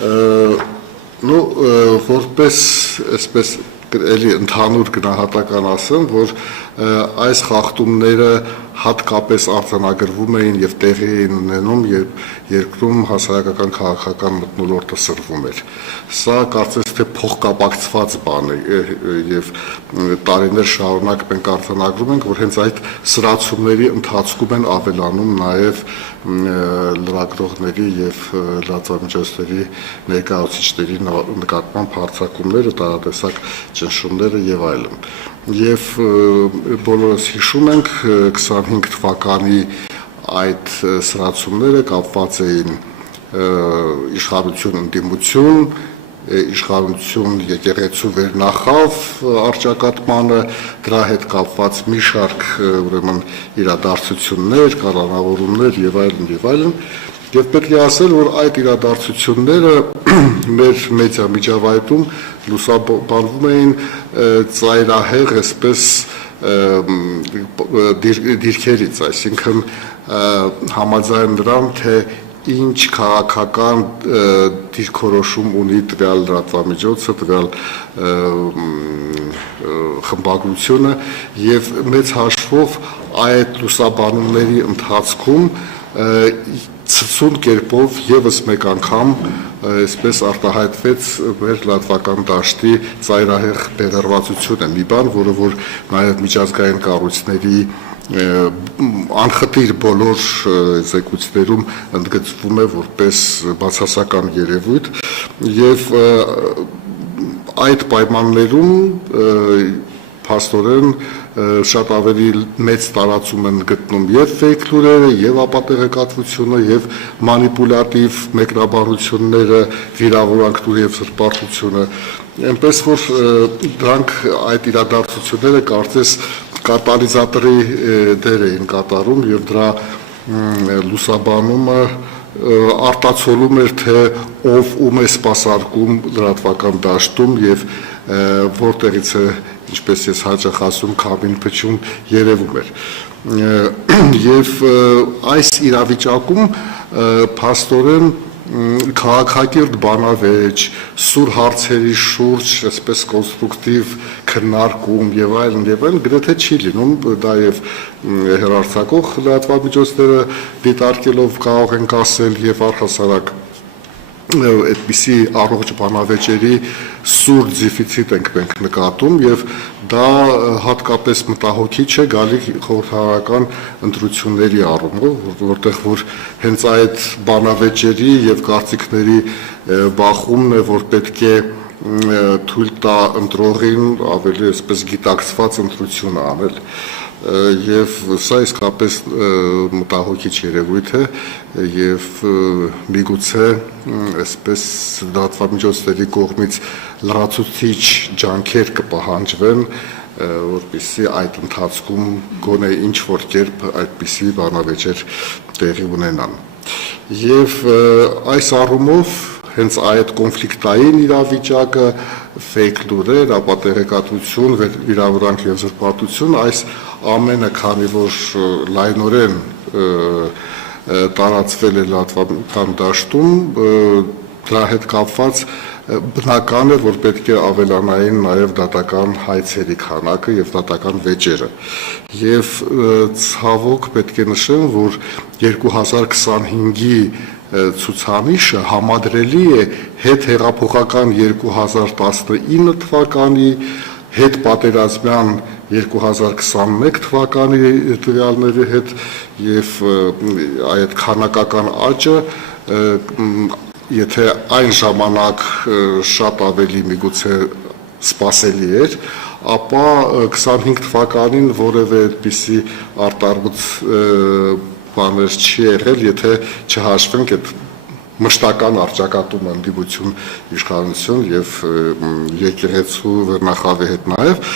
Ну, որպես այսպես էլի ընդհանուր գնահատական ասեմ, որ այս խախտումները հատկապես արձանագրվում էին եւ տեղի էին ունենում, երբ երկրում հասարակական քաղաքական մթնոլորտը սրվում էր։ Սա կարծես թե փոխկապակցված բան է եւ տարիներ շարունակ մենք արձանագրում ենք, որ հենց այդ սրացումների ընթացքում են ավելանում նաեւ լրագրողների եւ լրատվամիջոցների ներկայացուցիչների նկատմամբ հարձակումները, տարատեսակ ճնշումները եւ այլն։ Եվ բոլորս հիշում ենք 25 թվականի այդ սրացումները կապված էին իշխանություն ընդդիմություն, իշխանություն եկեղեցու վերնախավ առճակատմանը, դրա հետ կապված մի շարք ուրեմն իրադարձություններ, կանոնավորումներ եւ այլն, եւ պետք է ասել, որ այդ իրադարձությունները մեր մեդիա միջավայրում լուսաբանվում էին ծայրահեղ այսպես դիրքերից, այսինքն համաձայն դրան, թե ինչ քաղաքական դիրքորոշում ունի տվյալ լրատվամիջոցը, տվյալ խմբագրությունը եւ մեծ հաշվով այդ լուսաբանումների ընթացքում ցցուն կերպով եւս մեկ անգամ այսպես արտահայտվեց մեր լրատվական դաշտի ծայրահեղ բեղեռվածությունը, մի բան, որը որ նաեւ միջազգային կառույցների անխտիր բոլոր զեկույցներում ընդգծվում է որպես բացասական երևույթ եւ այդ պայմաններում փաստորեն շատ ավելի մեծ տարածում են գտնում եւ ֆեյք լուրերը, եւ ապատեղեկատվությունը, եւ մանիպուլատիվ մեկնաբանությունները, վիրավորանքները եւ սրբարտությունը, այնպես որ դրանք այդ իրադարձությունները կարծես կատալիզատորի դեր էին կատարում եւ դրա լուսաբանումը արտացոլում էր, թե ով ում է սպասարկում լրատվական դաշտում եւ որտեղից է, ինչպես ես հաճախ ասում, քամին փչում երևում էր։ Եվ այս իրավիճակում փաստորեն քաղաքակիրթ բանավեճ, սուր հարցերի շուրջ, այսպես կոնստրուկտիվ քննարկում եւ այլն գրեթե չի լինում, դա եւ հեռարձակող լրատվամիջոցները դիտարկելով կարող են ասել եւ առհասարակ այդպիսի առողջ բանավեճերի սուր դեֆիցիտ ենք մենք նկատում եւ դա հատկապես մտահոգիչ է գալի խորհրդարական ընտրությունների առումով, որտեղ որ հենց այդ բանավեճերի եւ կարծիքների բախումն է, որ պետք է թույլ տա ընտրողին ավելի այսպես գիտակցված ընտրություն անել եւ սա իսկապես մտահոգիչ երևույթ է եւ միգուցե այսպես լրատվամիջոցների կողմից լրացուցիչ ջանքեր կպահանջվեն, որպեսզի այդ ընթացքում գոնե ինչ որ կերպ այդպիսի բանավեճեր տեղի ունենան։ Եվ այս առումով հենց այդ կոնֆլիկտային իրավիճակը, ֆեյք լուրեր, ապատեղեկատվություն, վիրավորանք եւ զրպարտություն, այս ամենը, քանի որ լայնորեն տարածվել է լրատվական դաշտում, դրա հետ կապված բնական է, որ պետք է ավելանային նաև դատական հայցերի քանակը եւ դատական վեճերը։ Եվ ցավոք պետք է նշեմ, որ 2025-ի ցուցանիշը համադրելի է հետ հեղափոխական 2019 թվականի, հետ պատերազմյան 2021 թվականի տվյալների հետ եւ այդ քանակական աճը եթե այն ժամանակ շատ ավելի միգուցե սպասելի էր, ապա 25 թվականին որևէ այդպիսի արտարբուց բաներ չի եղել, եթե չհաշվենք այդ մշտական առճակատումը ընդդիմություն իշխանություն եւ եկեղեցու վերնախավի հետ նաեւ